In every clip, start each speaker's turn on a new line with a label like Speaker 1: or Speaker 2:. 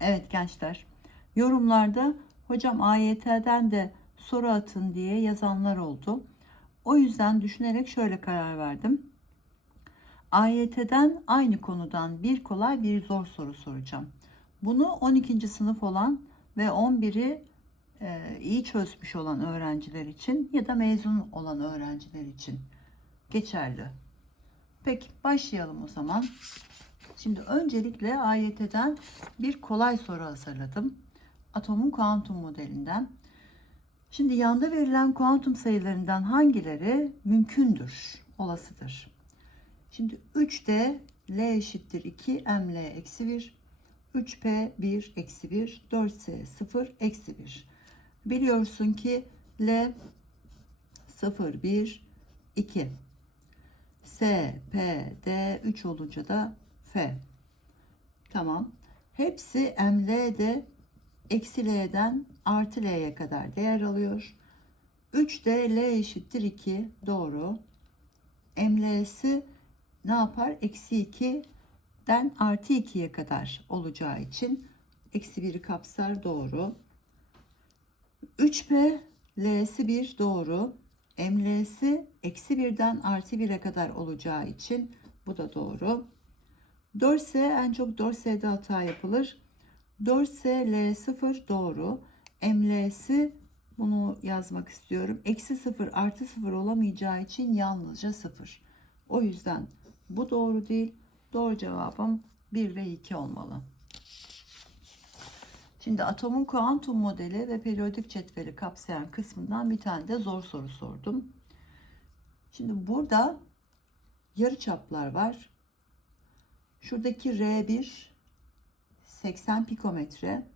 Speaker 1: Evet gençler, yorumlarda hocam AYT'den de soru atın diye yazanlar oldu. O yüzden düşünerek şöyle karar verdim. AYT'den aynı konudan bir kolay bir zor soru soracağım. Bunu 12. sınıf olan ve 11'i e, iyi çözmüş olan öğrenciler için ya da mezun olan öğrenciler için geçerli. Peki başlayalım o zaman. Şimdi öncelikle AYT'den bir kolay soru hazırladım. Atomun kuantum modelinden. Şimdi yanda verilen kuantum sayılarından hangileri mümkündür, olasıdır? Şimdi 3D L eşittir 2, M L eksi 1, 3P 1 eksi 1, 4S 0 eksi 1. Biliyorsun ki L 0, 1, 2. S, P, D 3 olunca da Tamam. Hepsi ML'de eksi L'den artı L'ye kadar değer alıyor. 3D L eşittir 2 doğru. ML'si ne yapar? Eksi 2'den artı 2'ye kadar olacağı için eksi 1'i kapsar doğru. 3P L'si 1 doğru. ML'si eksi 1'den artı 1'e kadar olacağı için bu da doğru. 4S en çok 4S'de hata yapılır. 4S L0 doğru. ML'si bunu yazmak istiyorum. Eksi 0 artı 0 olamayacağı için yalnızca 0. O yüzden bu doğru değil. Doğru cevabım 1 ve 2 olmalı. Şimdi atomun kuantum modeli ve periyodik cetveli kapsayan kısmından bir tane de zor soru sordum. Şimdi burada yarıçaplar var. Şuradaki R1 80 pikometre.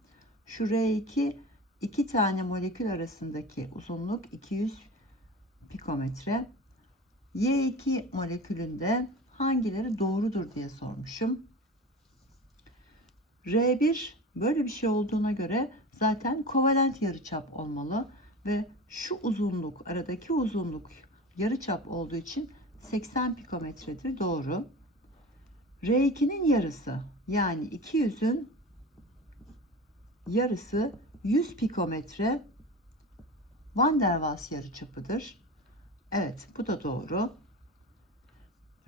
Speaker 1: Şu R2 iki tane molekül arasındaki uzunluk 200 pikometre. Y2 molekülünde hangileri doğrudur diye sormuşum. R1 böyle bir şey olduğuna göre zaten kovalent yarıçap olmalı ve şu uzunluk aradaki uzunluk yarıçap olduğu için 80 pikometredir doğru. R2'nin yarısı yani 200'ün yarısı 100 pikometre Van der Waals yarıçapıdır. Evet bu da doğru.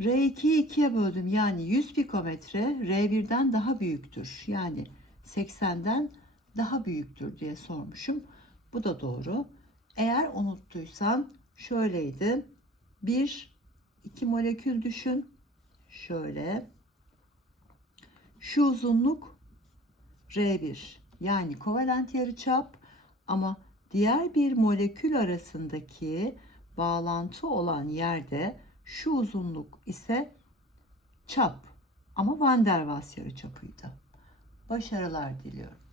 Speaker 1: R2'yi ikiye böldüm yani 100 pikometre R1'den daha büyüktür. Yani 80'den daha büyüktür diye sormuşum. Bu da doğru. Eğer unuttuysan şöyleydi. Bir, iki molekül düşün. Şöyle. Şu uzunluk R1 yani kovalent yarıçap ama diğer bir molekül arasındaki bağlantı olan yerde şu uzunluk ise çap ama Van der Waals yarıçapıydı. Başarılar diliyorum.